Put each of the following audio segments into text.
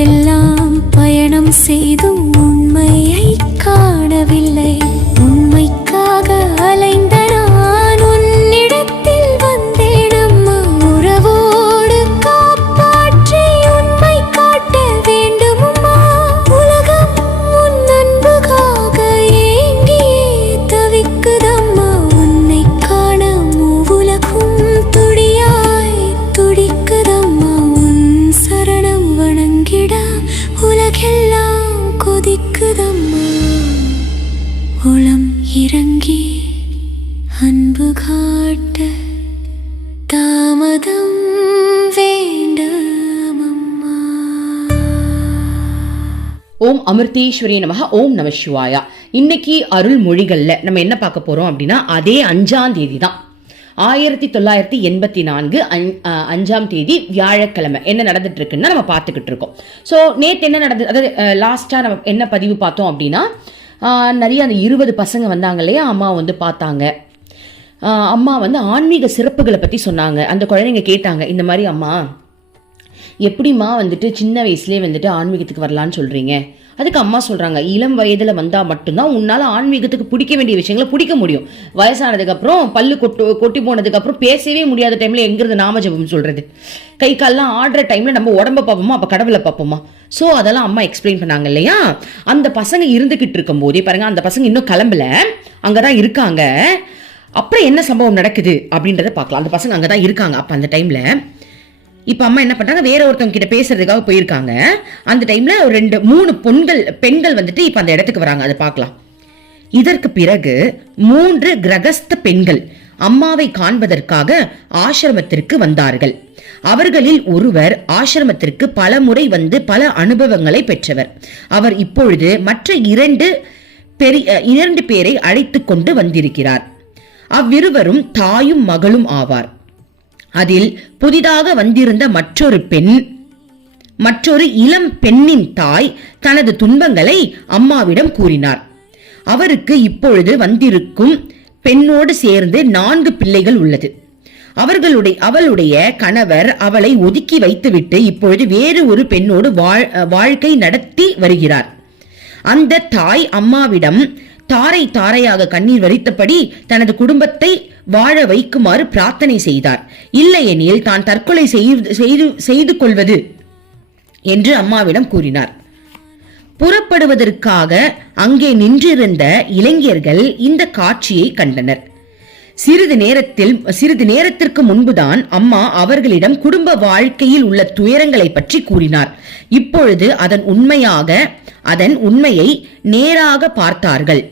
உலகெல்லாம் பயணம் செய்தும் ஓம் அமிர்தேஸ்வரி நமக ஓம் நம சிவாயா. இன்னைக்கு அருள்மொழிகள்ல நம்ம என்ன பார்க்க போறோம் அப்படின்னா அதே அஞ்சாம் தேதி தான் ஆயிரத்தி தொள்ளாயிரத்தி எண்பத்தி நான்கு அஞ்சாம் தேதி வியாழக்கிழமை. என்ன நடந்துட்டு இருக்குன்னா நம்ம பார்த்துக்கிட்டு இருக்கோம். ஸோ நேற்று என்ன நடந்தது அதாவது லாஸ்ட்டாக நம்ம என்ன பதிவு பார்த்தோம் அப்படின்னா நிறைய அந்த இருபது பசங்க வந்தாங்க இல்லையா? அம்மா வந்து பார்த்தாங்க. அம்மா வந்து ஆன்மீக சிறப்புகளை பற்றி சொன்னாங்க. அந்த குழந்தைங்க கேட்டாங்க இந்த மாதிரி அம்மா எப்படிம்மா வந்துட்டு சின்ன வயசுலேயே வந்துட்டு ஆன்மீகத்துக்கு வரலான்னு சொல்கிறீங்க அதுக்கு அம்மா சொல்கிறாங்க இளம் வயதில் வந்தால் மட்டும்தான் உன்னால் ஆன்மீகத்துக்கு பிடிக்க வேண்டிய விஷயங்களை பிடிக்க முடியும். வயசானதுக்கப்புறம் பல்லு கொட்டு கொட்டி போனதுக்கப்புறம் பேசவே முடியாத டைமில் எங்கிறது நாமஜபம் சொல்கிறது கை கால்லாம் ஆடுற டைமில் நம்ம உடம்ப பார்ப்போமா அப்போ கடவுளை பார்ப்போமா ஸோ அதெல்லாம் அம்மா எக்ஸ்பிளைன் பண்ணாங்க இல்லையா? அந்த பசங்க இருந்துக்கிட்டு இருக்கும் போதே பாருங்க அந்த பசங்க இன்னும் கிளம்பல. அங்கே தான் இருக்காங்க. அப்புறம் என்ன சம்பவம் நடக்குது அப்படின்றத பார்க்கலாம். அந்த பசங்க அங்கே தான் இருக்காங்க. அப்போ அந்த டைமில் இப்போ அம்மா என்ன பண்ணுறாங்க வேற ஒருத்தவங்க கிட்ட பேசுறதுக்காக போயிருக்காங்க. அந்த டைம்ல ஒரு ரெண்டு மூணு பொண்கள் பெண்கள் வந்துட்டு இப்போ அந்த இடத்துக்கு வராங்க. அதை பார்க்கலாம். இதற்கு பிறகு மூன்று கிரகஸ்த பெண்கள் அம்மாவை காண்பதற்காக ஆசிரமத்திற்கு வந்தார்கள். அவர்களில் ஒருவர் ஆசிரமத்திற்கு பல முறை வந்து பல அனுபவங்களை பெற்றவர். அவர் இப்பொழுது மற்ற இரண்டு பெரிய இரண்டு பேரை அழைத்து கொண்டு வந்திருக்கிறார். அவ்விருவரும் தாயும் மகளும் ஆவார். அதில் புதிதாக வந்திருந்த மற்றொரு பெண் மற்றொரு இளம் பெண்ணின் தாய் தனது துன்பங்களை அம்மாவிடம் கூறினார். அவருக்கு இப்பொழுது வந்திருக்கும் பெண்ணோடு சேர்ந்து நான்கு பிள்ளைகள் உள்ளது. அவர்களுடைய அவளுடைய கணவர் அவளை ஒதுக்கி வைத்துவிட்டு இப்பொழுது வேறு ஒரு பெண்ணோடு வாழ் வாழ்க்கை நடத்தி வருகிறார். அந்த தாய் அம்மாவிடம் தாரை தாரையாக கண்ணீர் வடித்தபடி தனது குடும்பத்தை வாழ வைக்குமாறு பிரார்த்தனை செய்தார். இல்லையெனில் தான் தற்கொலை செய்து செய்து செய்து கொள்வது என்று அம்மாவிடம் கூறினார். புறப்படுவதற்காக அங்கே நின்றிருந்த இளைஞர்கள் இந்த காட்சியை கண்டனர். சிறிது நேரத்தில் சிறிது நேரத்திற்கு முன்புதான் அம்மா அவர்களிடம் குடும்ப வாழ்க்கையில் உள்ள துயரங்களை பற்றி கூறினார். இப்பொழுது அதன் உண்மையாக அதன் உண்மையை நேராக பார்த்தார்கள்.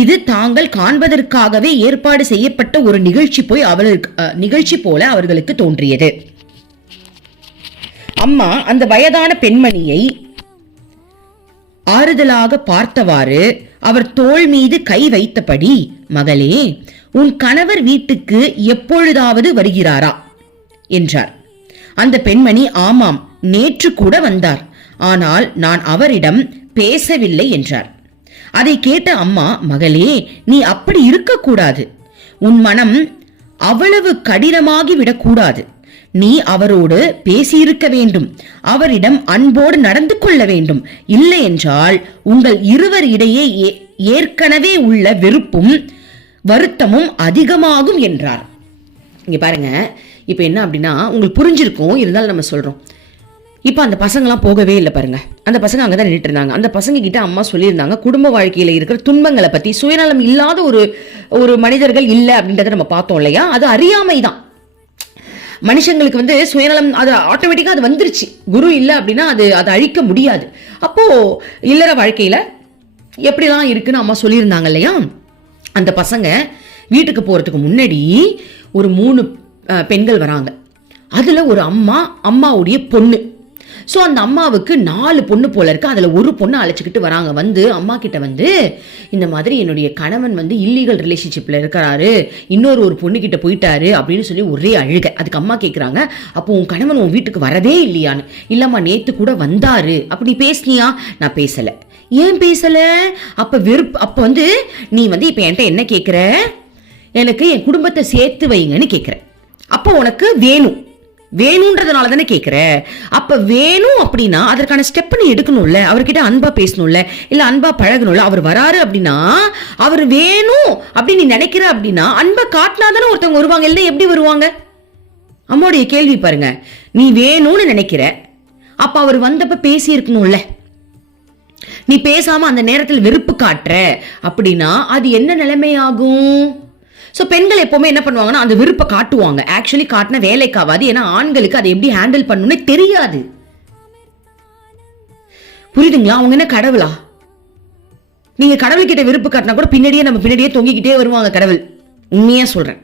இது தாங்கள் காண்பதற்காகவே ஏற்பாடு செய்யப்பட்ட ஒரு நிகழ்ச்சி போய் அவர்களுக்கு நிகழ்ச்சி போல அவர்களுக்கு தோன்றியது. அம்மா அந்த வயதான பெண்மணியை ஆறுதலாக பார்த்தவாறு அவர் தோள் மீது கை வைத்தபடி மகளே உன் கணவர் வீட்டுக்கு எப்பொழுதாவது வருகிறாரா? என்றார். அந்த பெண்மணி ஆமாம் நேற்று கூட வந்தார். ஆனால் நான் அவரிடம் பேசவில்லை என்றார். அதை கேட்ட அம்மா மகளே நீ அப்படி இருக்கக்கூடாது. உன் மனம் அவ்வளவு கடினமாகி விடக்கூடாது. நீ அவரோடு பேசியிருக்க வேண்டும். அவரிடம் அன்போடு நடந்து கொள்ள வேண்டும். இல்லை என்றால் உங்கள் இருவர் இடையே ஏ- ஏற்கனவே உள்ள வெறுப்பும் வருத்தமும் அதிகமாகும் என்றார். இங்கே பாருங்க இப்போ என்ன அப்படின்னா உங்களுக்கு புரிஞ்சிருக்கும் இருந்தாலும் நம்ம சொல்கிறோம் இப்போ அந்த பசங்களாம் போகவே இல்லை பாருங்க. அந்த பசங்க அங்கே தான் நின்றுட்டு இருந்தாங்க அந்த பசங்க கிட்ட அம்மா சொல்லியிருந்தாங்க குடும்ப வாழ்க்கையில் இருக்கிற துன்பங்களை பற்றி சுயநலம் இல்லாத ஒரு ஒரு மனிதர்கள் இல்லை அப்படின்றத நம்ம பார்த்தோம் இல்லையா? அது அறியாமை தான். மனுஷங்களுக்கு வந்து சுயநலம் அது ஆட்டோமேட்டிக்காக அது வந்துருச்சு. குரு இல்லை அப்படின்னா அது அதை அழிக்க முடியாது. அப்போ இல்லற வாழ்க்கையில் எப்படிலாம் இருக்குன்னு அம்மா சொல்லியிருந்தாங்க இல்லையா? அந்த பசங்க வீட்டுக்கு போகிறதுக்கு முன்னாடி ஒரு மூணு பெண்கள் வராங்க. அதில் ஒரு அம்மா அம்மாவுடைய பொண்ணு. ஸோ அந்த அம்மாவுக்கு நாலு பொண்ணு போல இருக்கு. அதில் ஒரு பொண்ணை அழைச்சிக்கிட்டு வராங்க. வந்து அம்மா கிட்ட வந்து இந்த மாதிரி என்னுடைய கணவன் வந்து இல்லீகல் ரிலேஷன்ஷிப்பில் இருக்கிறாரு. இன்னொரு ஒரு பொண்ணு கிட்ட போயிட்டாரு அப்படின்னு சொல்லி ஒரே அழுக. அதுக்கு அம்மா கேட்குறாங்க அப்போ உன் கணவன் உன் வீட்டுக்கு வரதே இல்லையான்னு. இல்லைம்மா நேற்று கூட வந்தாரு. அப்படி பேசுனியா? நான் பேசலை. ஏன் பேசலை? அப்போ வெறுப்பு அப்போ வந்து நீ வந்து இப்போ என்கிட்ட என்ன கேட்குற எனக்கு என் குடும்பத்தை சேர்த்து வைங்கன்னு கேட்குறேன் அப்போ உனக்கு வேணும். வேணுன்றதுனால தானே கேட்குற அப்போ வேணும் அப்படின்னா அதற்கான ஸ்டெப் நீ எடுக்கணும்ல. அவர்கிட்ட அன்பா பேசணும்ல. இல்லை அன்பா பழகணும்ல. அவர் வராரு அப்படின்னா அவர் வேணும் அப்படின்னு நீ நினைக்கிற அப்படின்னா அன்பை காட்டினா தானே ஒருத்தவங்க வருவாங்க. இல்லை எப்படி வருவாங்க? அம்மாவுடைய கேள்வி பாருங்க. நீ வேணும்னு நினைக்கிற. அப்போ அவர் வந்தப்ப பேசியிருக்கணும்ல. நீ பேசாம அந்த நேரத்தில் வெறுப்பு காட்டுற. அப்படின்னா அது என்ன நிலைமையாகும்? ஸோ பெண்கள் எப்பவுமே என்ன பண்ணுவாங்கன்னா அந்த விருப்பம் காட்டுவாங்க. ஆக்சுவலி காட்டின வேலைக்காவாது. ஏன்னா ஆண்களுக்கு அதை எப்படி ஹேண்டில் பண்ணணும்னே தெரியாது. புரியுதுங்களா? அவங்க என்ன கடவுளா? நீங்க கடவுள்கிட்ட விருப்பு காட்டினா கூட பின்னாடியே நம்ம பின்னாடியே தொங்கிக்கிட்டே வருவாங்க கடவுள். உண்மையா சொல்றேன்.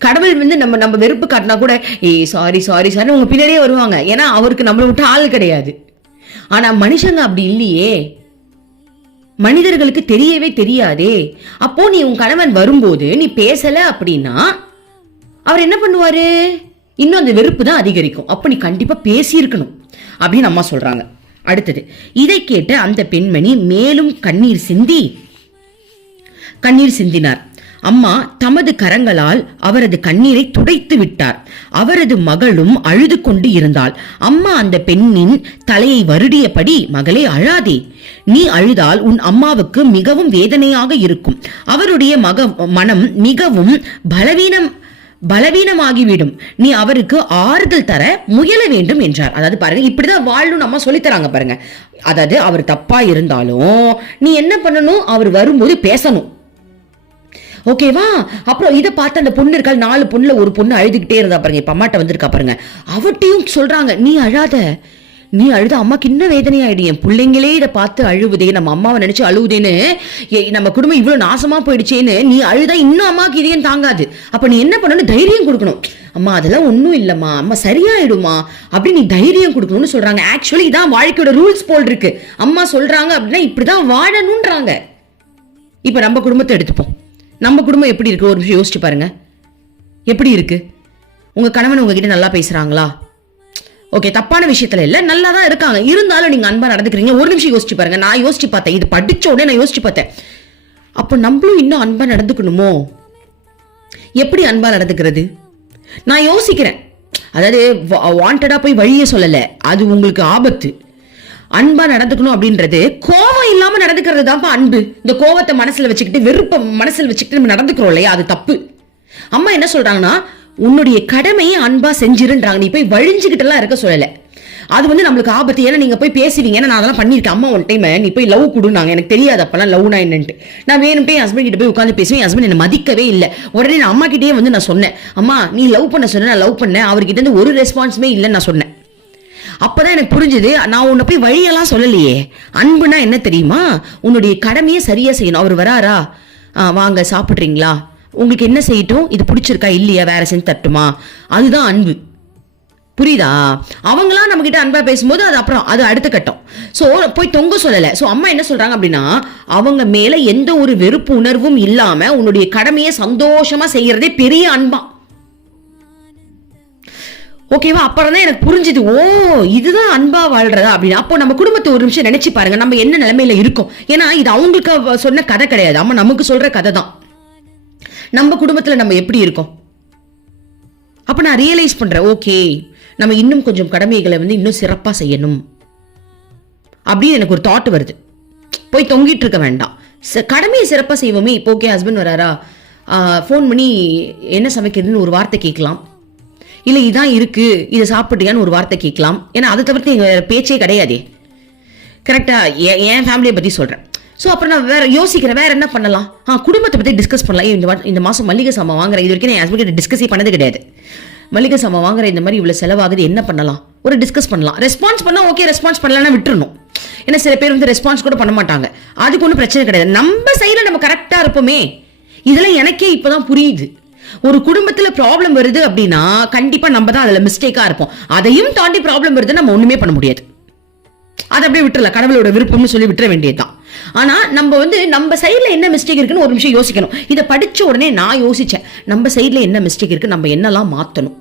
கடவுள் வந்து நம்ம நம்ம வெறுப்பு காட்டினா கூட ஏய் சாரி சாரி சாரி உங்க பின்னாடியே வருவாங்க. ஏன்னா அவருக்கு நம்மளை விட்டு ஆள் கிடையாது. ஆனா மனுஷங்க அப்படி இல்லையே. மனிதர்களுக்கு தெரியவே தெரியாதே. அப்போ நீ உன் கணவன் வரும்போது நீ பேசல அப்படின்னா அவர் என்ன பண்ணுவாரு? இன்னும் அந்த வெறுப்பு தான் அதிகரிக்கும். அப்போ நீ கண்டிப்பா பேசியிருக்கணும் அப்படின்னு அம்மா சொல்றாங்க. அடுத்தது இதை கேட்ட அந்த பெண்மணி மேலும் கண்ணீர் சிந்தி கண்ணீர் சிந்தினார். அம்மா தமது கரங்களால் அவரது கண்ணீரை துடைத்து விட்டார். அவரது மகளும் அழுது கொண்டு இருந்தாள். அம்மா அந்த பெண்ணின் தலையை வருடியபடி மகளே அழாதே. நீ அழுதால் உன் அம்மாவுக்கு மிகவும் வேதனையாக இருக்கும். அவருடைய மக மனம் மிகவும் பலவீனம் பலவீனமாகிவிடும். நீ அவருக்கு ஆறுதல் தர முயல வேண்டும் என்றார். அதாவது பாருங்க இப்படிதான் வாழணும் அம்மா சொல்லித் தராங்க பாருங்க. அதாவது அவர் தப்பா இருந்தாலும் நீ என்ன பண்ணணும்? அவர் வரும்போது பேசணும். ஓகேவா? அப்புறம் இதை பார்த்து அந்த பொண்ணு இருக்கா? நாலு பொண்ணுல ஒரு பொண்ணு அழுதுகிட்டே இருந்தா பாருங்க. இப்போ அம்மாட்ட வந்திருக்கா பாருங்க. அவட்டையும் சொல்றாங்க நீ அழாத. நீ அழுத அம்மாக்கு இன்னும் வேதனையாயிடும். என் பிள்ளைங்களே இதை பார்த்து அழுவுதே. நம்ம அம்மாவை நினச்சி அழுவுதேன்னு ஏ- நம்ம குடும்பம் இவ்வளோ நாசமாக போயிடுச்சேன்னு நீ அழுதா இன்னும் அம்மாவுக்கு இதையும் தாங்காது. அப்போ நீ என்ன பண்ணணும்? தைரியம் கொடுக்கணும். அம்மா அதெல்லாம் ஒன்றும் இல்லைம்மா. அம்மா சரியாயிடுமா அப்படி நீ தைரியம் கொடுக்கணும்னு சொல்கிறாங்க ஆக்சுவலி இதான் வாழ்க்கையோட ரூல்ஸ் போல் இருக்கு. அம்மா சொல்கிறாங்க அப்படின்னா இப்படி தான் வாழணும்ன்றாங்க. இப்போ நம்ம குடும்பத்தை எடுத்துப்போம். நம்ம குடும்பம் எப்படி இருக்கு? ஒரு நிமிஷம் யோசிச்சு பாருங்க. எப்படி இருக்கு? உங்க கணவன் உங்ககிட்ட நல்லா பேசுறாங்களா? ஓகே தப்பான விஷயத்துல இல்ல நல்லா தான் இருக்காங்க. இருந்தாலும் நீங்க அன்பா நடந்துக்கிறீங்க. ஒரு நிமிஷம் யோசிச்சு பாருங்க. நான் யோசிச்சு பார்த்தேன். இது படிச்ச உடனே நான் யோசிச்சு பார்த்தேன். அப்போ நம்மளும் இன்னும் அன்பா நடந்துக்கணுமோ? எப்படி அன்பா நடந்துக்கிறது? நான் யோசிக்கிறேன். அதாவது வாண்டடா போய் வழியே சொல்லலை. அது உங்களுக்கு ஆபத்து. அன்பா நடந்துக்கணும் அப்படின்றது கோவம் இல்லாம நடந்துக்கிறது தான்ப்பா அன்பு. இந்த கோவத்தை மனசுல வச்சுக்கிட்டு வெறுப்ப மனசுல வச்சுக்கிட்டு நம்ம நடந்துக்கிறோம் இல்லையா? அது தப்பு. அம்மா என்ன சொல்றாங்கன்னா உன்னுடைய கடமையை அன்பா செஞ்சிருன்றாங்க. நீ போய் வழிஞ்சுக்கிட்டு எல்லாம் இருக்க சொல்லல. அது வந்து நம்மளுக்கு ஆபத்து. ஏன்னா நீங்க போய் பேசுவீங்க. ஏன்னா நான் அதெல்லாம் பண்ணியிருக்கேன். அம்மா ஒன் டைம் நீ போய் லவ் கொடுனாங்க எனக்கு தெரியாது. அப்பெல்லாம் லவ்னா என்னன்ட்டு. நான் வேணும் போய் ஹஸ்பண்ட் கிட்ட போய் உட்காந்து பேசுவேன். என் ஹஸ்பண்ட் என்னை மதிக்கவே இல்லை. உடனே நான் அம்மா கிட்டேயே வந்து நான் சொன்னேன். அம்மா நீ லவ் பண்ண சொன்ன நான் லவ் பண்ணேன். அவர்கிட்ட இருந்து ஒரு ரெஸ்பான்ஸுமே இல்லைன்னு நான் சொன்னேன். அப்போதான் எனக்கு புரிஞ்சுது நான் உன்னை போய் வழியெல்லாம் சொல்லலையே. அன்புனா என்ன தெரியுமா? உன்னுடைய கடமையை சரியாக செய்யணும். அவர் வராரா? வாங்க சாப்பிட்றீங்களா? உங்களுக்கு என்ன செய்யட்டும்? இது பிடிச்சிருக்கா? இல்லையா? வேற செஞ்சு தட்டுமா அதுதான் அன்பு. புரியுதா? அவங்களாம் நம்ம கிட்ட அன்பா பேசும்போது அது அப்புறம் அது அடுத்த கட்டம். ஸோ போய் தொங்க சொல்லலை. ஸோ அம்மா என்ன சொல்றாங்க அப்படின்னா அவங்க மேல எந்த ஒரு வெறுப்பு உணர்வும் இல்லாம உன்னுடைய கடமையை சந்தோஷமா செய்யறதே பெரிய அன்பா. ஓகேவா? அப்புறம் தான் எனக்கு புரிஞ்சுது ஓ இதுதான் அன்பா வாழ்றதா அப்படின்னு. அப்போ நம்ம குடும்பத்தை ஒரு நிமிஷம் நினைச்சு பாருங்க நம்ம என்ன நிலைமையில இருக்கோம்? ஏன்னா இது அவங்களுக்கு சொன்ன கதை கிடையாது. அம்மா நமக்கு சொல்ற கதை தான் நம்ம குடும்பத்துல நம்ம எப்படி இருக்கோம்? அப்ப நான் ரியலைஸ் பண்றேன் ஓகே நம்ம இன்னும் கொஞ்சம் கடமைகளை வந்து இன்னும் சிறப்பா செய்யணும். அப்படின்னு எனக்கு ஒரு தாட் வருது. போய் தொங்கிட்டு இருக்க வேண்டாம். ச- கடமையை சிறப்பாக செய்வோமே. இப்போ ஓகே ஹஸ்பண்ட் வராரா? ஃபோன் பண்ணி என்ன சமைக்கிறதுன்னு ஒரு வார்த்தை கேட்கலாம். இல்லை இதான் இருக்கு. இதை சாப்பிட்டியான்னு ஒரு வார்த்தை கேட்கலாம். ஏன்னா அதை தவிர்த்து எங்கள் பேச்சே கிடையாதே. கரெக்டாக என் ஃபேமிலியை பற்றி சொல்கிறேன் ஸோ அப்புறம் நான் வேறு யோசிக்கிறேன். வேறு என்ன பண்ணலாம்? ஆ குடும்பத்தை பற்றி டிஸ்கஸ் பண்ணலாம். இந்த இந்த மாதம் மல்லிகை சாமான் வாங்குறேன் இது வரைக்கும் என் ஹஸ்பண்ட் கிட்ட டிஸ்கஸே பண்ணது கிடையாது. மளிகை சாமான் வாங்குற இந்த மாதிரி இவ்வளோ செலவாகுது என்ன பண்ணலாம்? ஒரு டிஸ்கஸ் பண்ணலாம். ரெஸ்பான்ஸ் பண்ணால் ஓகே ரெஸ்பான்ஸ் பண்ணலன்னா விட்டுருணும் ஏன்னா சில பேர் வந்து ரெஸ்பான்ஸ் கூட பண்ண மாட்டாங்க. அதுக்கு ஒன்றும் பிரச்சனை கிடையாது. நம்ம சைடில் நம்ம கரெக்டாக இருப்போமே. இதெல்லாம் எனக்கே இப்போ தான் புரியுது. ஒரு குடும்பத்துல ப்ராப்ளம் வருது அப்படின்னா கண்டிப்பா நம்ம தான் அதுல மிஸ்டேக்கா இருப்போம். அதையும் தாண்டி ப்ராப்ளம் வருது நம்ம ஒண்ணுமே பண்ண முடியாது. அதை அப்படியே விட்டுறல கடவுளோட விருப்பம்னு சொல்லி விட்டுற வேண்டியதுதான். ஆனா நம்ம வந்து நம்ம சைடுல என்ன மிஸ்டேக் இருக்குன்னு ஒரு நிமிஷம் யோசிக்கணும். இதை படிச்ச உடனே நான் யோசிச்சேன். நம்ம சைடுல என்ன மிஸ்டேக் இருக்கு? நம்ம என்னெல்லாம் மாத்தணும்?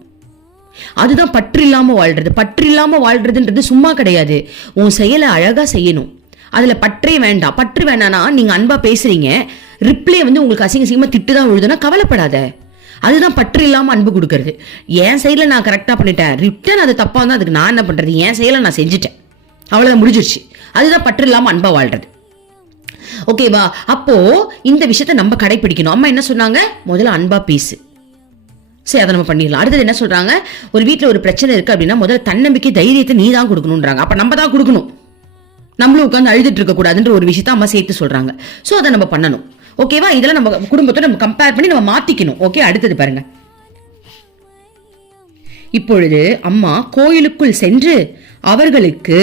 அதுதான் பற்று இல்லாம வாழ்றது. பற்று இல்லாம வாழ்றதுன்றது சும்மா கிடையாது. உன் செயலை அழகா செய்யணும். அதுல பற்றே வேண்டாம். பற்று வேணானா நீங்க அன்பா பேசுறீங்க. ரிப்ளே வந்து உங்களுக்கு அசிங்க அசிங்கமா திட்டு தான் விழுதுன்னா கவலைப்படாத. அதுதான் பற்று இல்லாமல் அன்பு கொடுக்கறது. என் சைடில் நான் கரெக்டாக பண்ணிட்டேன். ரிட்டன் அது தப்பாக இருந்தால் அதுக்கு நான் என்ன பண்ணுறது என் சைடில் நான் செஞ்சுட்டேன். அவ்வளோதான் முடிஞ்சிருச்சு. அதுதான் பற்று இல்லாமல் அன்பாக வாழ்றது. ஓகேவா அப்போ இந்த விஷயத்த நம்ம கடைபிடிக்கணும். அம்மா என்ன சொன்னாங்க? முதல்ல அன்பா பேசு. சரி அதை நம்ம பண்ணிடலாம். அடுத்தது என்ன சொல்றாங்க? ஒரு வீட்டில் ஒரு பிரச்சனை இருக்கு அப்படின்னா முதல்ல தன்னம்பிக்கை தைரியத்தை நீ தான் கொடுக்கணுன்றாங்க அப்ப நம்ம தான் கொடுக்கணும். நம்மளும் உட்காந்து அழுதுட்டு இருக்க கூடாதுன்ற ஒரு விஷயத்த அம்மா சேர்த்து சொல்றாங்க. ஸோ அதை நம்ம பண்ணணும். ஓகேவா இதெல்லாம் நம்ம குடும்பத்தோட நம்ம கம்பேர் பண்ணி நம்ம மாத்திக்கணும். ஓகே அடுத்தது பாருங்க. இப்பொழுது அம்மா கோயிலுக்குள் சென்று அவர்களுக்கு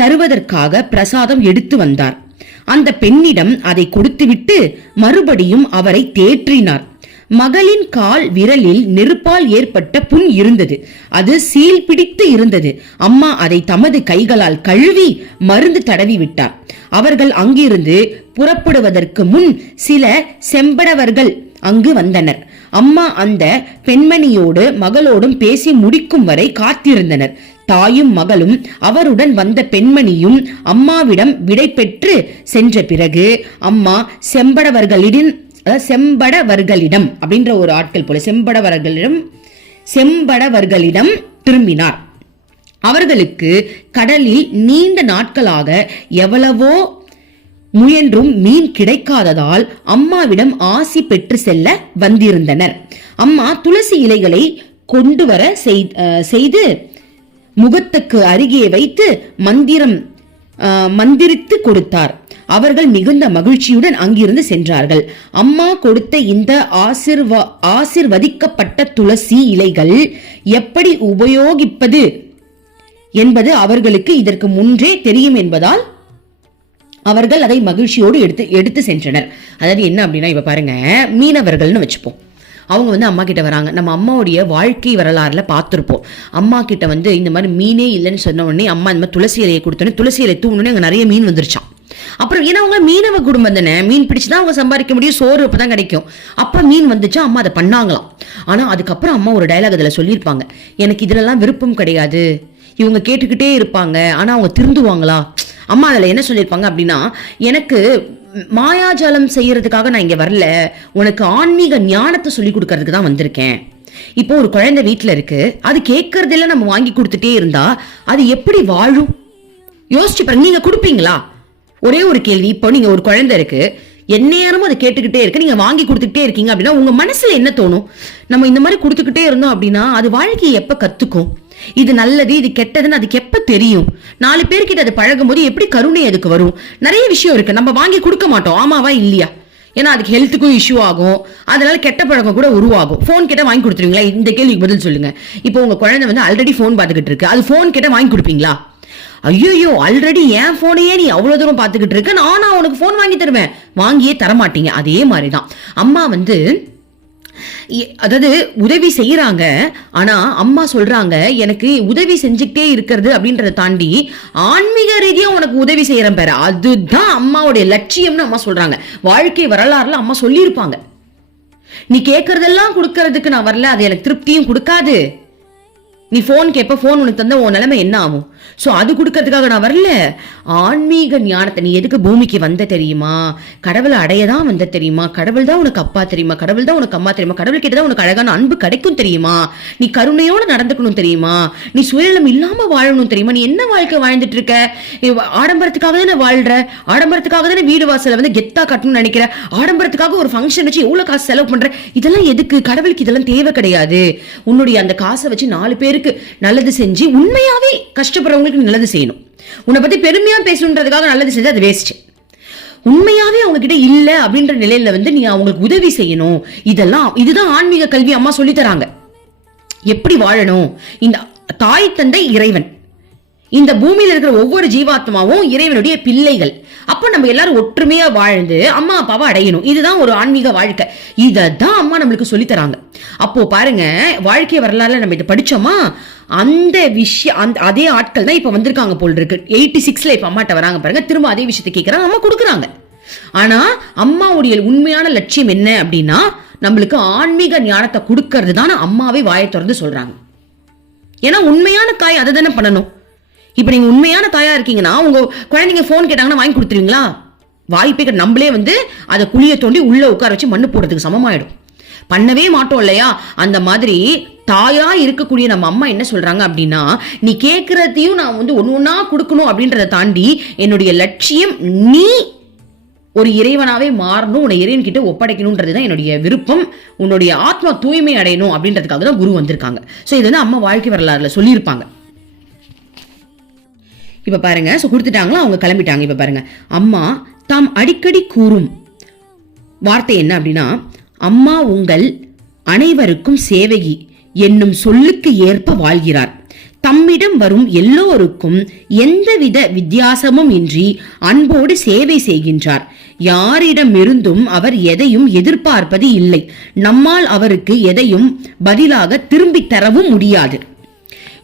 தருவதற்காக பிரசாதம் எடுத்து வந்தார். அந்த பெண்ணிடம் அதை கொடுத்துவிட்டு மறுபடியும் அவரை தேற்றினார். மகளின் கால் விரலில் நெருப்பால் ஏற்பட்ட புண் இருந்தது. அது சீல் பிடித்து இருந்தது. அம்மா அதை தமது கைகளால் கழுவி மருந்து தடவி விட்டார் அவர்கள் அங்கிருந்து புறப்படுவதற்கு முன் சில செம்படவர்கள் அங்கு வந்தனர். அம்மா அந்த பெண்மணியோடு மகளோடும் பேசி முடிக்கும் வரை காத்திருந்தனர். தாயும் மகளும் அவருடன் வந்த பெண்மணியும் அம்மாவிடம் விடை பெற்று சென்ற பிறகு அம்மா செம்படவர்களிடம் செம்படவர்களிடம் அப்படின்ற ஒரு ஆட்கள் போல செம்படவர்களிடம் செம்படவர்களிடம் திரும்பினார். அவர்களுக்கு கடலில் நீண்ட நாட்களாக எவ்வளவோ முயன்றும் மீன் கிடைக்காததால் அம்மாவிடம் ஆசி பெற்று செல்ல வந்திருந்தனர். அம்மா துளசி இலைகளை கொண்டு வர செய்து முகத்துக்கு அருகே வைத்து மந்திரம் மந்திரித்து கொடுத்தார். அவர்கள் மிகுந்த மகிழ்ச்சியுடன் அங்கிருந்து சென்றார்கள். அம்மா கொடுத்த இந்த ஆசிர்வா ஆசிர்வதிக்கப்பட்ட துளசி இலைகள் எப்படி உபயோகிப்பது என்பது அவர்களுக்கு இதற்கு முன்றே தெரியும் என்பதால் அவர்கள் அதை மகிழ்ச்சியோடு எடுத்து எடுத்து சென்றனர். அதாவது என்ன அப்படின்னா இப்ப பாருங்க மீனவர்கள்னு வச்சுப்போம். அவங்க வந்து அம்மா கிட்ட வராங்க. நம்ம அம்மாவுடைய வாழ்க்கை வரலாறுல பார்த்துருப்போம். அம்மா கிட்ட வந்து இந்த மாதிரி மீனே இல்லைன்னு சொன்ன உடனே அம்மா இந்த மாதிரி துளசி இலையை கொடுத்தோன்னே துளசி இலையை தூணுனே அங்கே நிறைய மீன் வந்துருச்சான் அப்புறம் ஏன்னா அவங்க மீனவ குடும்பம் தானே? மீன் பிடிச்சி தான் அவங்க சம்பாதிக்க முடியும். சோறு அப்பதான் கிடைக்கும். அப்ப மீன் வந்துச்சா அம்மா அதை பண்ணாங்களாம். ஆனா அதுக்கப்புறம் அம்மா ஒரு டயலாக் அதில் சொல்லியிருப்பாங்க. எனக்கு இதுலலாம் விருப்பம் கிடையாது. இவங்க கேட்டுக்கிட்டே இருப்பாங்க. ஆனா அவங்க திருந்துவாங்களா? அம்மா அதில் என்ன சொல்லியிருப்பாங்க அப்படின்னா எனக்கு மாயாஜாலம் செய்யறதுக்காக நான் இங்க வரல. உனக்கு ஆன்மீக ஞானத்தை சொல்லி கொடுக்கறதுக்கு தான் வந்திருக்கேன். இப்போ ஒரு குழந்தை வீட்டில் இருக்கு. அது கேட்கறதெல்லாம் நம்ம வாங்கி கொடுத்துட்டே இருந்தா அது எப்படி வாழும்? யோசிச்சு பாருங்க. நீங்க கொடுப்பீங்களா? ஒரே ஒரு கேள்வி இப்போ நீங்க ஒரு குழந்தை இருக்கு எந்நேரமும் அதை கேட்டுக்கிட்டே இருக்கு நீங்க வாங்கி கொடுத்துக்கிட்டே இருக்கீங்க அப்படின்னா உங்க மனசுல என்ன தோணும்? நம்ம இந்த மாதிரி கொடுத்துக்கிட்டே இருந்தோம் அப்படின்னா அது வாழ்க்கையை எப்ப கத்துக்கும்? இது நல்லது இது கெட்டதுன்னு அதுக்கு எப்ப தெரியும்? நாலு பேர்கிட்ட அது பழகும் போது எப்படி கருணை அதுக்கு வரும்? நிறைய விஷயம் இருக்கு. நம்ம வாங்கி கொடுக்க மாட்டோம். ஆமாவா இல்லையா? ஏன்னா அதுக்கு ஹெல்த்துக்கும் இஷ்யூ ஆகும். அதனால கெட்ட பழக்கம் கூட உருவாகும். ஃபோன் கிட்ட வாங்கி கொடுத்துருவீங்களா? இந்த கேள்விக்கு பதில் சொல்லுங்க. இப்போ உங்க குழந்தை வந்து ஆல்ரெடி ஃபோன் பார்த்துக்கிட்டு இருக்கு. அது ஃபோன் கிட்ட வாங்கி கொடுப்பீங்களா? ஐயோ ஆல்ரெடி என் ஃபோனையே நீ அவ்வளவு தூரம் பார்த்துக்கிட்டு இருக்க? நான் உனக்கு ஃபோன் வாங்கி தருவேன். வாங்கியே தர மாட்டீங்க அதே மாதிரி தான் அம்மா வந்து அதாவது உதவி செய்யறாங்க ஆனா அம்மா சொல்றாங்க எனக்கு உதவி செஞ்சுக்கிட்டே இருக்கிறது அப்படின்றத தாண்டி ஆன்மீக ரீதியா உனக்கு உதவி செய்யறேன் பேர. அதுதான் அம்மாவுடைய லட்சியம்னு அம்மா சொல்றாங்க. வாழ்க்கை வரலாறுல அம்மா சொல்லியிருப்பாங்க. நீ கேட்கறதெல்லாம் கொடுக்கறதுக்கு நான் வரல. அது எனக்கு திருப்தியும் கொடுக்காது. நீ ஃபோன் கேட்ப ஃபோன் உனக்கு தந்த உன் நிலைமை என்ன ஆகும்? ஸோ அது கொடுக்கறதுக்காக நான் வரல. ஆன்மீக ஞானத்தை நீ எதுக்கு பூமிக்கு வந்த தெரியுமா? கடவுளை அடைய தான் வந்த தெரியுமா? கடவுள் தான் உனக்கு அப்பா தெரியுமா? கடவுள் தான் உனக்கு அம்மா தெரியுமா? கடவுள் கிட்ட தான் உனக்கு அழகான அன்பு கிடைக்கும் தெரியுமா? நீ கருணையோடு நடந்துக்கணும் தெரியுமா? நீ சுயநலம் இல்லாமல் வாழணும் தெரியுமா? நீ என்ன வாழ்க்கை வாழ்ந்துட்டு இருக்க? ஆடம்பரத்துக்காக தானே வாழ்ற? ஆடம்பரத்துக்காக தானே வீடு வாசலை வந்து கெத்தா கட்டணும்னு நினைக்கிற? ஆடம்பரத்துக்காக ஒரு ஃபங்க்ஷன் வச்சு எவ்வளோ காசு செலவு பண்ற? இதெல்லாம் எதுக்கு? கடவுளுக்கு இதெல்லாம் தேவை கிடையாது. உன்னுடைய அந்த காசை வச்சு நாலு பேருக்கு நல்லது செஞ்சு உண்மையாவே கஷ்டப்படுற நீ நல்லது செய்யணும். உன்னை பத்தி பெருமையா பேசணுன்றதுக்காக நல்லது செஞ்சு அது வேஸ்ட் உண்மையாவே அவங்க கிட்ட இல்ல அப்படின்ற நிலையில வந்து நீ அவங்களுக்கு உதவி செய்யணும். இதெல்லாம் இதுதான் ஆன்மீக கல்வி அம்மா சொல்லி தராங்க. எப்படி வாழணும்? இந்த தாய் தந்தை இறைவன். இந்த பூமியில இருக்கிற ஒவ்வொரு ஜீவாத்மாவும் இறைவனுடைய பிள்ளைகள். அப்போ நம்ம எல்லாரும் ஒற்றுமையா வாழ்ந்து அம்மா அப்பாவை அடையணும். இதுதான் ஒரு ஆன்மீக வாழ்க்கை. இததான் அம்மா நம்மளுக்கு சொல்லித்தராங்க அப்போ பாருங்க வாழ்க்கை வரலாறுல நம்ம இதை படிச்சோமா? அந்த விஷயம் அந்த அதே ஆட்கள் தான் இப்ப வந்திருக்காங்க போல் இருக்கு எயிட்டி சிக்ஸ்ல இப்ப அம்மாட்ட வராங்க பாருங்க. திரும்ப அதே விஷயத்தை கேட்கறாங்க அம்மா கொடுக்குறாங்க. ஆனா அம்மாவுடைய உண்மையான லட்சியம் என்ன அப்படின்னா நம்மளுக்கு ஆன்மீக ஞானத்தை கொடுக்கறது தான் அம்மாவே வாயை திறந்து சொல்றாங்க. ஏன்னா உண்மையான காய் அதை தானே பண்ணணும். இப்போ நீங்கள் உண்மையான தாயா இருக்கீங்கன்னா உங்கள் குழந்தைங்க ஃபோன் கேட்டாங்கன்னா வாங்கி கொடுத்துருவீங்களா? வாய்ப்பே நம்மளே வந்து அதை குழியை தோண்டி உள்ளே உட்கார வச்சு மண்ணு போடுறதுக்கு சமமாயிடும். பண்ணவே மாட்டோம் இல்லையா? அந்த மாதிரி தாயா இருக்கக்கூடிய நம்ம அம்மா என்ன சொல்றாங்க அப்படின்னா நீ கேட்கறதையும் நான் வந்து ஒன்று ஒன்றா கொடுக்கணும் அப்படின்றத தாண்டி என்னுடைய லட்சியம் நீ ஒரு இறைவனாவே மாறணும் உன்னை இறைவன் கிட்ட ஒப்படைக்கணுன்றது தான் என்னுடைய விருப்பம். உன்னுடைய ஆத்மா தூய்மை அடையணும் அப்படின்றதுக்காக தான் குரு வந்திருக்காங்க. ஸோ இது வந்து அம்மா வாழ்க்கை வரலாறுல சொல்லியிருப்பாங்க. இப்ப பாருங்க ஸோ கொடுத்துட்டாங்களா அவங்க கிளம்பிட்டாங்க. இப்ப பாருங்க. அம்மா தாம் அடிக்கடி கூறும். வார்த்தை என்ன அப்படின்னா அம்மா உங்கள் அனைவருக்கும் சேவகி என்னும் சொல்லுக்கு ஏற்ப வாழ்கிறார். தம்மிடம் வரும் எல்லோருக்கும் எந்தவித வித்தியாசமும் இன்றி அன்போடு சேவை செய்கின்றார். யாரிடமிருந்தும் அவர் எதையும் எதிர்பார்ப்பது இல்லை. நம்மால் அவருக்கு எதையும் பதிலாக திரும்பித் தரவும் முடியாது.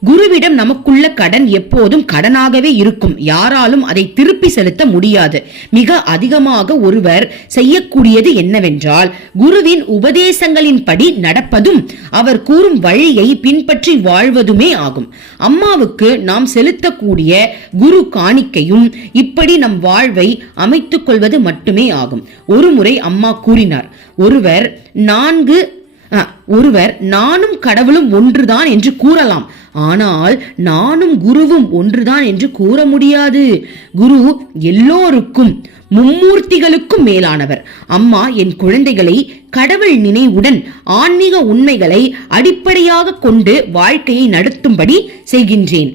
குருவிடம் நமக்குள்ள கடன் எப்போதும் கடனாகவே இருக்கும். யாராலும் அதை திருப்பி செலுத்த முடியாது. மிக அதிகமாக ஒருவர் செய்யக்கூடியது என்னவென்றால் குருவின் உபதேசங்களின்படி நடப்பதும் அவர் கூறும் வழியை பின்பற்றி வாழ்வதுமே ஆகும். அம்மாவுக்கு நாம் செலுத்தக்கூடிய குரு காணிக்கையும் இப்படி நம் வாழ்வை அமைத்துக் கொள்வது மட்டுமே ஆகும். ஒருமுறை அம்மா கூறினார் ஒருவர் நான்கு ஒருவர் நானும் கடவுளும் ஒன்றுதான் என்று கூறலாம். ஆனால் நானும் குருவும் ஒன்றுதான் என்று கூற முடியாது. குரு எல்லோருக்கும் மும்மூர்த்திகளுக்கும் மேலானவர். அம்மா என் குழந்தைகளை கடவுள் நினைவுடன் ஆன்மீக உண்மைகளை அடிப்படையாக கொண்டு வாழ்க்கையை நடத்தும்படி செய்கின்றேன்.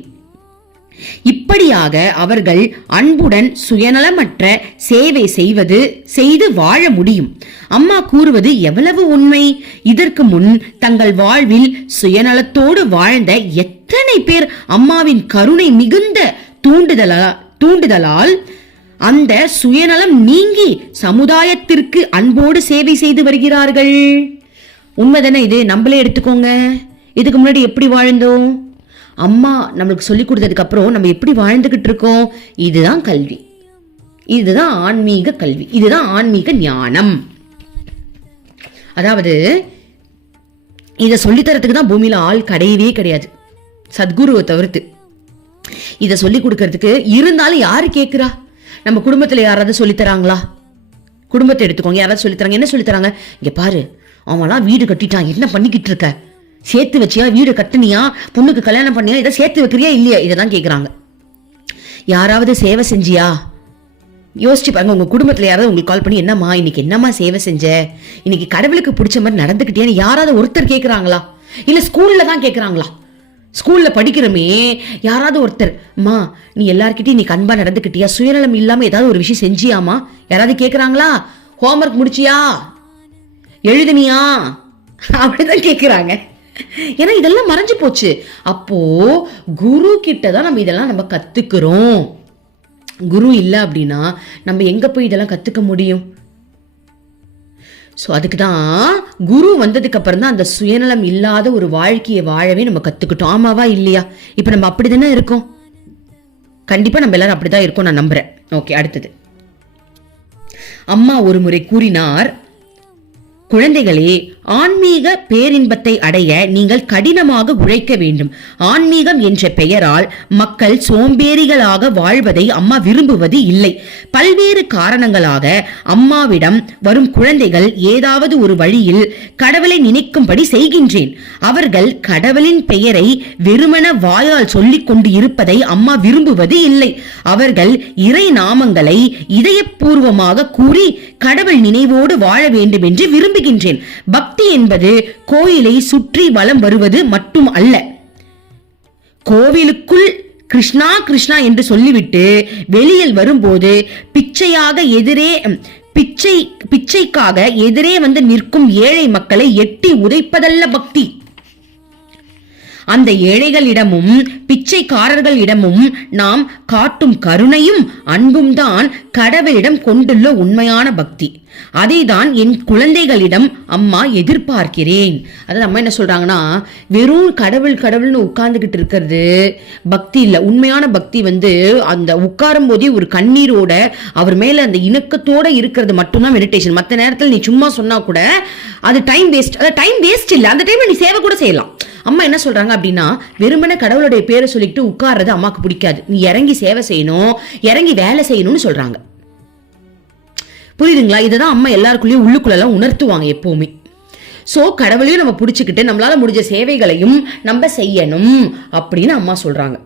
இப்படியாக அவர்கள் அன்புடன் சுயநலமற்ற சேவை செய்வது செய்து வாழ முடியும். அம்மா கூறுவது எவ்வளவு உண்மை? இதற்கு முன் தங்கள் வாழ்வில் சுயநலத்தோடு வாழ்ந்த எத்தனை பேர் அம்மாவின் கருணை மிகுந்த தூண்டுதலா தூண்டுதலால் அந்த சுயநலம் நீங்கி சமுதாயத்திற்கு அன்போடு சேவை செய்து வருகிறார்கள்? உண்மைதானே இது? நம்மளே எடுத்துக்கோங்க. இதுக்கு முன்னாடி எப்படி வாழ்ந்தோம்? அம்மா நம்மளுக்கு சொல்லி கொடுத்ததுக்கப்புறம் நம்ம எப்படி வாழ்ந்துக்கிட்டு இருக்கோம்? இதுதான் கல்வி. இதுதான் ஆன்மீக கல்வி. இதுதான் ஆன்மீக ஞானம். அதாவது இதை சொல்லித்தரத்துக்கு தான் பூமியில் ஆள் கிடையவே கிடையாது. சத்குருவை தவிர்த்து. இதை சொல்லி கொடுக்கறதுக்கு இருந்தாலும் யார் கேட்குறா? நம்ம குடும்பத்தில் யாராவது சொல்லித் தராங்களா? குடும்பத்தை எடுத்துக்கோங்க. யாராவது சொல்லித்தராங்க என்ன சொல்லித்தராங்க இங்கே பாரு அவன்லாம் வீடு கட்டிட்டான். என்ன பண்ணிக்கிட்டு இருக்க? சேர்த்து வச்சியா? வீடு கட்டுனியா? பொண்ணுக்கு கல்யாணம் பண்ணியா? இதை சேர்த்து வைக்கிறியா இல்லையா? இதை தான் கேட்குறாங்க யாராவது சேவை செஞ்சியா? யோசிச்சு பாருங்க உங்கள் குடும்பத்தில் யாராவது உங்களுக்கு கால் பண்ணி என்னம்மா இன்னைக்கு என்னம்மா சேவை செஞ்ச? இன்னைக்கு கடவுளுக்கு பிடிச்ச மாதிரி நடந்துக்கிட்டியான்னு யாராவது ஒருத்தர் கேட்குறாங்களா இல்லை ஸ்கூலில் தான் கேட்குறாங்களா ஸ்கூலில் படிக்கிறோமே யாராவது ஒருத்தர் அம்மா நீ எல்லாருக்கிட்டையும் நீ அன்பா நடந்துக்கிட்டியா? சுயநலம் இல்லாமல் ஏதாவது ஒரு விஷயம் செஞ்சியாமா யாராவது கேட்குறாங்களா ஹோம்ஒர்க் முடிச்சியா? எழுதுனியா? அப்படிதான் கேட்குறாங்க ஏன்னா இதெல்லாம் மறைஞ்சு போச்சு. அப்போ குரு கிட்ட தான் நம்ம இதெல்லாம் நம்ம கத்துக்கிறோம். குரு இல்லை அப்படின்னா நம்ம எங்க போய் இதெல்லாம் கத்துக்க முடியும்? ஸோ அதுக்கு தான் குரு வந்ததுக்கு அப்புறம் தான் அந்த சுயநலம் இல்லாத ஒரு வாழ்க்கையை வாழவே நம்ம கற்றுக்கிட்டோம் ஆமாவா இல்லையா? இப்போ நம்ம அப்படி தானே இருக்கோம். கண்டிப்பாக நம்ம எல்லாரும் அப்படிதான் இருக்கோம் நான் நம்புகிறேன் ஓகே அடுத்தது. அம்மா ஒரு முறை கூறினார் குழந்தைகளே ஆன்மீக பேரின்பத்தை அடைய நீங்கள் கடினமாக உழைக்க வேண்டும். ஆன்மீகம் என்ற பெயரால் மக்கள் சோம்பேறிகளாக வாழ்வதை அம்மா விரும்புவது இல்லை. பல்வேறு காரணங்களாக அம்மாவிடம் வரும் குழந்தைகள் ஏதாவது ஒரு வழியில் கடவுளை நினைக்கும்படி செய்கின்றேன். அவர்கள் கடவுளின் பெயரை வெறுமன வாயால் சொல்லிக் கொண்டு இருப்பதை அம்மா விரும்புவது இல்லை. அவர்கள் இறை நாமங்களை இதயபூர்வமாக கூறி கடவுள் நினைவோடு வாழ வேண்டும் என்று விரும்புகின்றேன். பக்தி என்பது கோயிலை சுற்றி வலம் வருவது மட்டும் அல்ல. கோவிலுக்குள் கிருஷ்ணா கிருஷ்ணா என்று சொல்லிவிட்டு வெளியில் வரும்போது பிச்சையாக எதிரே பிச்சை பிச்சைக்காக எதிரே வந்து நிற்கும் ஏழை மக்களை எட்டி உதைப்பதல்ல பக்தி. அந்த ஏழைகளிடமும் பிச்சைக்காரர்களிடமும் நாம் காட்டும் கருணையும் அன்பும் தான் கடவுளிடம் கொண்டுள்ள உண்மையான பக்தி. அதை தான் என் குழந்தைகளிடம் அம்மா எதிர்பார்க்கிறேன். அதாவது அம்மா என்ன சொல்றாங்கன்னா வெறும் கடவுள் கடவுள்னு உட்கார்ந்துகிட்டு இருக்கிறது பக்தி இல்லை. உண்மையான பக்தி வந்து அந்த உட்காரும் போதே ஒரு கண்ணீரோட அவர் மேல அந்த இணக்கத்தோட இருக்கிறது மட்டும்தான் மெடிடேஷன் மற்ற நேரத்தில் நீ சும்மா சொன்னா கூட அது டைம் வேஸ்ட் அதாவது டைம் வேஸ்ட் இல்லை. அந்த டைம்ல நீ சேவை கூட செய்யலாம். அம்மா என்ன சொல்றாங்க அப்படின்னா வெறுமனே கடவுளுடைய பேரை சொல்லிட்டு உட்கார்றது அம்மாவுக்கு பிடிக்காது. நீ இறங்கி சேவை செய்யணும் இறங்கி வேலை செய்யணும்னு சொல்றாங்க. புரியுதுங்களா? இதை தான் அம்மா எல்லாருக்குள்ளேயும் உள்ளுக்குள்ளெல்லாம் உணர்த்துவாங்க எப்பவுமே. ஸோ கடவுளையும் நம்ம பிடிச்சிக்கிட்டு நம்மளால் முடிஞ்ச சேவைகளையும் நம்ம செய்யணும் அப்படின்னு அம்மா சொல்கிறாங்க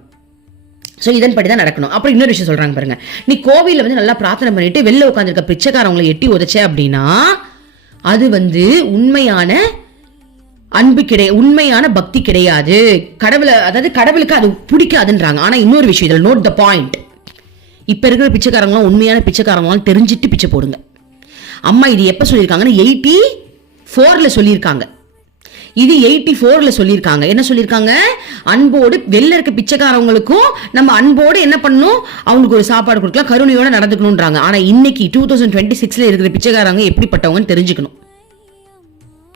ஸோ இதன்படி தான் நடக்கணும். அப்புறம் இன்னொரு விஷயம் சொல்கிறாங்க பாருங்க. நீ கோவிலில் வந்து நல்லா பிரார்த்தனை பண்ணிட்டு வெளில உட்காந்துருக்க பிச்சைக்காரவங்களை எட்டி உதச்ச அப்படின்னா அது வந்து உண்மையான அன்பு கிடை உண்மையான பக்தி கிடையாது. கடவுளை அதாவது கடவுளுக்கு அது பிடிக்காதுன்றாங்க. ஆனால் இன்னொரு விஷயம் இதில் நோட் த பாயிண்ட் இப்போ இருக்கிற பிச்சைக்காரங்களாம் உண்மையான பிச்சைக்காரங்களாம் தெரிஞ்சிட்டு பிச்சை போடுங்க. அம்மா இது எப்போ சொல்லியிருக்காங்கன்னா எயிட்டி ஃபோரில் சொல்லியிருக்காங்க. இது எயிட்டி ஃபோரில் சொல்லியிருக்காங்க. என்ன சொல்லியிருக்காங்க? அன்போடு வெளில இருக்க பிச்சைக்காரவங்களுக்கும் நம்ம அன்போடு என்ன பண்ணணும்? அவங்களுக்கு ஒரு சாப்பாடு கொடுக்கலாம் கருணையோடு நடந்துக்கணுன்றாங்க ஆனால் இன்னைக்கு டூ தௌசண்ட் டுவெண்ட்டி சிக்ஸில் இருக்கிற பிச்சைக்காரங்க எப்படிப்பட்டவங்கன்னு தெரிஞ்சுக்கணும்.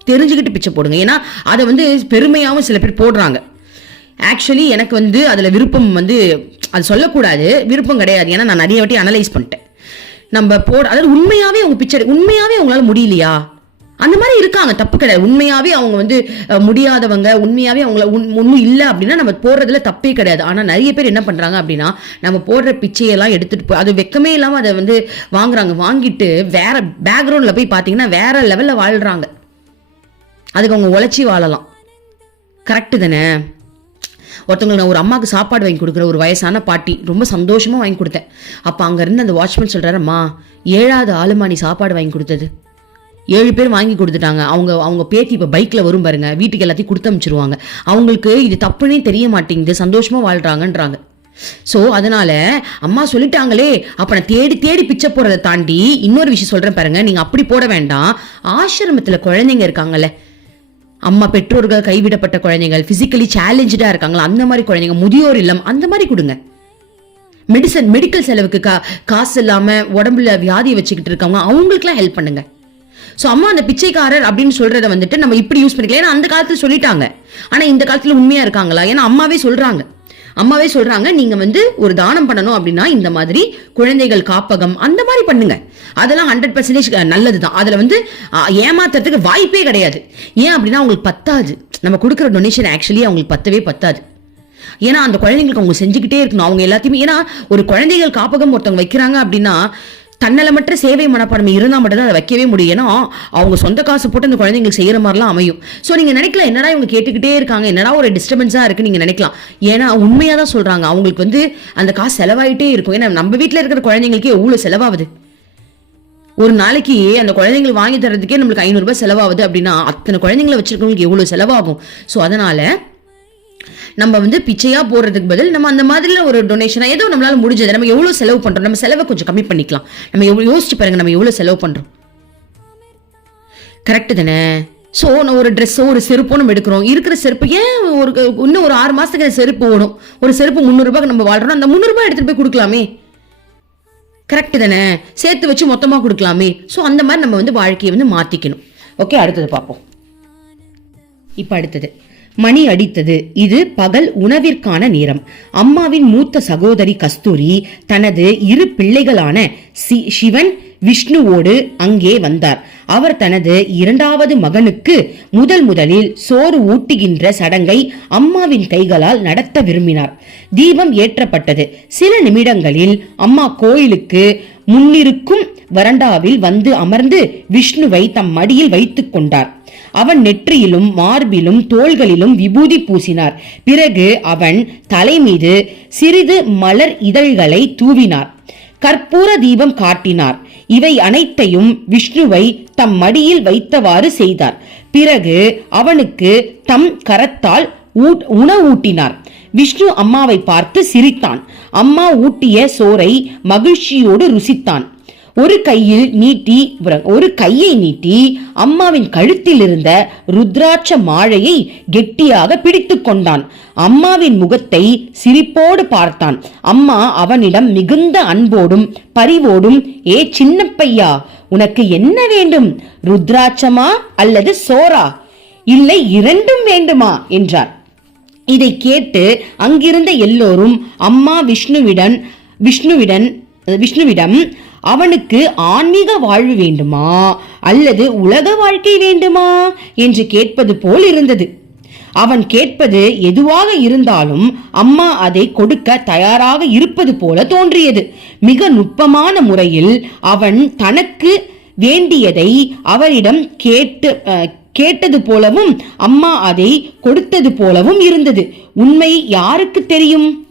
தெரிஞ்சுக்கிட்டு பிச்சை போடுங்க. ஏன்னா அதை வந்து பெருமையாகவும் சில பேர் போடுறாங்க. ஆக்சுவலி எனக்கு வந்து அதில் விருப்பம் வந்து அது சொல்லக்கூடாது விருப்பம் கிடையாது. ஏன்னா நான் நிறைய வாட்டி அனலைஸ் பண்ணிட்டேன். நம்ம போட அதாவது உண்மையாகவே அவங்க பிச்சை உண்மையாகவே அவங்களால முடியலையா? அந்த மாதிரி இருக்காங்க தப்பு கிடையாது. உண்மையாகவே அவங்க வந்து முடியாதவங்க உண்மையாகவே அவங்கள உண்- ஒன்றும் இல்லை அப்படின்னா நம்ம போடுறதுல தப்பே கிடையாது. ஆனால் நிறைய பேர் என்ன பண்ணுறாங்க அப்படின்னா நம்ம போடுற பிச்சையெல்லாம் எடுத்துகிட்டு போய் அது வெக்கமே இல்லாமல் அதை வந்து வாங்குறாங்க. வாங்கிட்டு வேற பேக்ரவுண்டில் போய் பார்த்தீங்கன்னா வேற லெவலில் வாழ்கிறாங்க அதுக்கு அவங்க உழைச்சி வாழலாம். கரெக்டு தானே? ஒருத்தவங்களுக்கு நான் ஒரு அம்மாவுக்கு சாப்பாடு வாங்கி கொடுக்குற ஒரு வயசான பாட்டி ரொம்ப சந்தோஷமாக வாங்கி கொடுத்தேன். அப்போ அங்கேருந்து அந்த வாட்ச்மேன் சொல்கிறாரம்மா ஏழாவது ஆளுமா நீ சாப்பாடு வாங்கி கொடுத்தது? ஏழு பேர் வாங்கி கொடுத்துட்டாங்க. அவங்க அவங்க பேத்தி இப்போ பைக்கில் வரும் பாருங்க வீட்டுக்கு எல்லாத்தையும் கொடுத்து அனுப்பிச்சிருவாங்க அவங்களுக்கு இது தப்புன்னே தெரிய மாட்டேங்குது சந்தோஷமாக வாழ்கிறாங்கன்றாங்க ஸோ அதனால அம்மா சொல்லிட்டாங்களே அப்போ நான் தேடி தேடி பிச்சை போகிறத தாண்டி இன்னொரு விஷயம் சொல்கிறேன் பாருங்க நீங்கள் அப்படி போட வேண்டாம். ஆசிரமத்தில் குழந்தைங்க இருக்காங்கல்ல அம்மா பெற்றோர்கள் கைவிடப்பட்ட குழந்தைகள் பிசிக்கலி சேலஞ்சா இருக்காங்களா? அந்த மாதிரி குழந்தைங்க முதியோர் இல்லம் அந்த மாதிரி கொடுங்க. மெடிசன் மெடிக்கல் செலவுக்கு கா காசு இல்லாம உடம்புல வியாதியை வச்சுக்கிட்டு இருக்கவங்க அவங்களுக்குலாம் ஹெல்ப் பண்ணுங்க. ஸோ அம்மா அந்த பிச்சைக்காரர் அப்படின்னு சொல்றத வந்துட்டு நம்ம இப்படி யூஸ் பண்ணிக்கலாம். ஏன்னா அந்த காலத்தில் சொல்லிட்டாங்க. ஆனால் இந்த காலத்தில் உண்மையா இருக்காங்களா? ஏன்னா அம்மாவே சொல்றாங்க. அம்மாவே சொல்றாங்க நீங்க வந்து ஒரு தானம் பண்ணணும் அப்படின்னா இந்த மாதிரி குழந்தைகள் காப்பகம் அந்த மாதிரி பண்ணுங்க. அதெல்லாம் ஹண்ட்ரட் பர்சன்டேஜ் நல்லது தான் அதில் வந்து ஏமாத்துறதுக்கு வாய்ப்பே கிடையாது. ஏன் அப்படின்னா அவங்களுக்கு பத்தாது. நம்ம கொடுக்குற டொனேஷன் ஆக்சுவலி அவங்களுக்கு பத்தவே பத்தாது. ஏன்னா அந்த குழந்தைங்களுக்கு அவங்க செஞ்சுக்கிட்டே இருக்கணும். அவங்க எல்லாத்தையுமே ஏன்னா ஒரு குழந்தைகள் காப்பகம் ஒருத்தவங்க வைக்கிறாங்க அப்படின்னா தன்னலமற்ற சேவை மனப்பான்மை இருந்தால் மட்டும்தான் அதை வைக்கவே முடியும். ஏன்னா அவங்க சொந்த காசு போட்டு அந்த குழந்தைங்களுக்கு செய்கிற மாதிரிலாம் அமையும். ஸோ நீங்கள் நினைக்கலாம் என்னடா இவங்க கேட்டுக்கிட்டே இருக்காங்க என்னடா ஒரு டிஸ்டர்பன்ஸாக இருக்குது நீங்கள் நினைக்கலாம். ஏன்னா உண்மையாக தான் சொல்கிறாங்க அவங்களுக்கு வந்து அந்த காசு செலவாயிட்டே இருக்கும். ஏன்னா நம்ம வீட்டில் இருக்கிற குழந்தைங்களுக்கு எவ்வளோ செலவாகுது? ஒரு நாளைக்கு அந்த குழந்தைங்களுக்கு வாங்கி தரதுக்கே நம்மளுக்கு ஐநூறுரூபா செலவாகுது அப்படின்னா அத்தனை குழந்தைங்களை வச்சுருக்கவங்களுக்கு எவ்வளோ செலவாகும்? ஸோ அதனால் நம்ம வந்து பிச்சையா போடுறதுக்கு பதில் நம்ம அந்த மாதிரி ஒரு டொனேஷனா ஏதோ நம்மளால முடிஞ்சது நம்ம எவ்வளவு செலவு பண்றோம் நம்ம செலவை கொஞ்சம் கம்மி பண்ணிக்கலாம். நம்ம எவ்வளவு யோசிச்சு பாருங்க நம்ம எவ்வளவு செலவு பண்றோம். கரெக்டு தானே? ஸோ நான் ஒரு ட்ரெஸ்ஸோ ஒரு செருப்போ நம்ம எடுக்கிறோம். இருக்கிற செருப்பு ஏன் ஒரு இன்னும் ஒரு ஆறு மாதத்துக்கு செருப்பு ஓடும்? ஒரு செருப்பு முந்நூறுரூபாய்க்கு நம்ம வாழ்றோம் அந்த முந்நூறுரூபா எடுத்துகிட்டு போய் கொடுக்கலாமே? கரெக்ட் தானே? சேர்த்து வச்சு மொத்தமாக கொடுக்கலாமே? ஸோ அந்த மாதிரி நம்ம வந்து வாழ்க்கையை வந்து மாற்றிக்கணும் ஓகே அடுத்தது பார்ப்போம். இப்போ அடுத்தது. மணி அடித்தது. இது பகல் உணவிற்கான நேரம். அம்மாவின் மூத்த சகோதரி கஸ்தூரி தனது இரு பிள்ளைகளான சி- சிவன் விஷ்ணுவோடு அங்கே வந்தார். அவர் தனது இரண்டாவது மகனுக்கு முதல் முதலில் சோறு ஊட்டுகின்ற சடங்கை அம்மாவின் கைகளால் நடத்த விரும்பினார். தீபம் ஏற்றப்பட்டது. சில நிமிடங்களில் அம்மா கோயிலுக்கு முன்னிருக்கும் வரண்டாவில் வந்து அமர்ந்து விஷ்ணுவை தம் மடியில் வைத்துக் கொண்டார். அவன் நெற்றியிலும் மார்பிலும் தோள்களிலும் விபூதி பூசினார். பிறகு அவன் தலைமீது சிறிது மலர் இதழ்களை தூவினார். கற்பூர தீபம் காட்டினார். இவை அனைத்தையும் விஷ்ணுவை தம் மடியில் வைத்தவாறு செய்தார். பிறகு அவனுக்கு தம் கரத்தால் ஊட்- உணவூட்டினார் விஷ்ணு அம்மாவை பார்த்து சிரித்தான். அம்மா ஊட்டிய சோரை மகிழ்ச்சியோடு ருசித்தான். ஒரு கையில் நீட்டி ஒரு கையை நீட்டி அம்மாவின் கழுத்தில் இருந்த ருத்ராட்ச மாழையை கெட்டியாக பிடித்துக் கொண்டான். அம்மாவின் முகத்தை சிரிப்போடு பார்த்தான். அம்மா அவனிடம் மிகுந்த அன்போடும் பரிவோடும் ஏ சின்ன பையா உனக்கு என்ன வேண்டும்? ருத்ராட்சமா அல்லது சோரா இல்லை இரண்டும் வேண்டுமா? என்றார். இதை கேட்டு அங்கிருந்த எல்லோரும் அம்மா விஷ்ணுவிடன் விஷ்ணுவிடன் விஷ்ணுவிடம் அவனுக்கு ஆன்மீக வாழ்வு வேண்டுமா? அல்லது உலக வாழ்க்கை வேண்டுமா? என்று கேட்பது போல் இருந்தது. அவன் கேட்பது எதுவாக இருந்தாலும் அம்மா அதை கொடுக்க தயாராக இருப்பது போல தோன்றியது. மிக நுட்பமான முறையில் அவன் தனக்கு வேண்டியதை அவரிடம் கேட்டு கேட்டது போலவும் அம்மா அதை கொடுத்தது போலவும் இருந்தது. உண்மை யாருக்கு தெரியும்?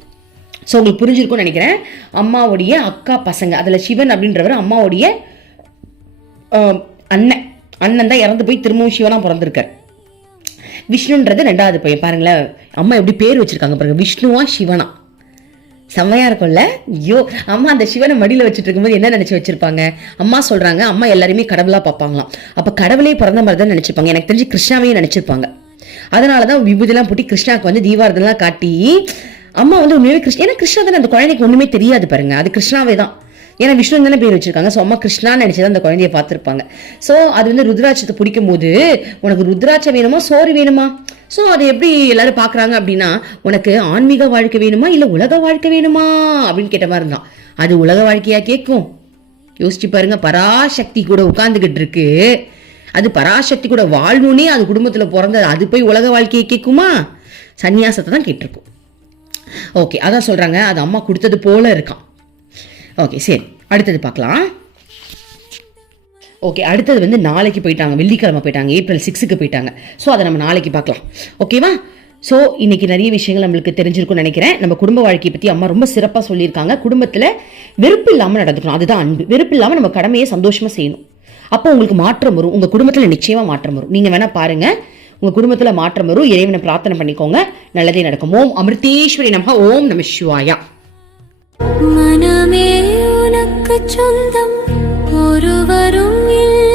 ஸோ உங்களுக்கு புரிஞ்சிருக்கும்னு நினைக்கிறேன். அம்மாவுடைய அக்கா பசங்க அதில் சிவன் அப்படின்றவர் அம்மாவுடைய அண்ணன். அண்ணன் தான் இறந்து போய் திரும்பவும் சிவனாக பிறந்திருக்கார். விஷ்ணுன்றது ரெண்டாவது பையன். பாருங்களேன் அம்மா எப்படி பேர் வச்சிருக்காங்க பாருங்க. விஷ்ணுவா சிவனா? செம்மையா இருக்கும்ல? ஐயோ அம்மா அந்த சிவனை மடியில வச்சுட்டு இருக்கும்போது என்ன நினச்சி வச்சிருப்பாங்க? அம்மா சொல்றாங்க அம்மா எல்லாருமே கடவுளா பார்ப்பாங்களாம். அப்போ கடவுளே பிறந்த மாதிரி தான் நினச்சிருப்பாங்க எனக்கு தெரிஞ்சு கிருஷ்ணாவையும் நினைச்சிருப்பாங்க அதனாலதான் விபூதிலாம் போட்டி கிருஷ்ணாவுக்கு வந்து தீபாரதெல்லாம் காட்டி அம்மா வந்து உண்மையாகவே கிருஷ்ண ஏன்னா கிருஷ்ணா தானே அந்த குழந்தைக்கு ஒன்றுமே தெரியாது பாருங்க. அது கிருஷ்ணாவே தான். ஏன்னா விஷ்ணு தானே பேர் வச்சிருக்காங்க. ஸோ அம்மா கிருஷ்ணான்னு நினைச்சு தான் அந்த குழந்தைய பார்த்துருப்பாங்க. ஸோ அது வந்து ருத்ராட்சத்தை பிடிக்கும் போது உனக்கு ருத்ராட்சம் வேணுமா? சோறு வேணுமா? ஸோ அதை எப்படி எல்லாரும் பார்க்குறாங்க அப்படின்னா உனக்கு ஆன்மீக வாழ்க்கை வேணுமா? இல்லை உலக வாழ்க்கை வேணுமா? அப்படின்னு கேட்ட மாதிரி இருந்தான். அது உலக வாழ்க்கையா கேட்கும். யோசிச்சு பாருங்க பராசக்தி கூட உட்காந்துக்கிட்டு இருக்கு. அது பராசக்தி கூட வாழணுன்னே அது குடும்பத்தில் பிறந்தது. அது போய் உலக வாழ்க்கையை கேட்குமா? சன்னியாசத்தை தான் கேட்டிருக்கும். ஓகே அதான் சொல்கிறாங்க அது அம்மா கொடுத்தது போல இருக்கான். ஓகே சரி. அடுத்தது பார்க்கலாம். ஓகே அடுத்தது வந்து நாளைக்கு போயிட்டாங்க. வெள்ளிக்கிழமை போயிட்டாங்க. ஏப்ரல் சிக்ஸுக்கு போயிட்டாங்க. ஸோ அதை நம்ம நாளைக்கு பார்க்கலாம். ஓகேவா ஸோ இன்றைக்கி நிறைய விஷயங்கள் நம்மளுக்கு தெரிஞ்சிருக்கும்னு நினைக்கிறேன். நம்ம குடும்ப வாழ்க்கையை பற்றி அம்மா ரொம்ப சிறப்பாக சொல்லியிருக்காங்க. குடும்பத்தில் வெறுப்பு இல்லாமல் நடந்துக்கணும். அதுதான் அன்பு. வெறுப்பு இல்லாமல் நம்ம கடமையை சந்தோஷமாக செய்யணும். அப்போ உங்களுக்கு மாற்றம் வரும். உங்கள் குடும்பத்தில் நிச்சயமாக மாற்றம் வரும். நீங்கள் வேணால் பாருங்கள் உங்கள் குடும்பத்தில் மாற்றம் வரும். இறைவனை பிரார்த்தனை பண்ணிக்கோங்க. நல்லதே நடக்கும். ஓம் அமிர்தேஸ்வரி நம. ஓம் நம சிவாயா. மனமே உனக்கு சொந்தம். ஒருவரும் இல்லை.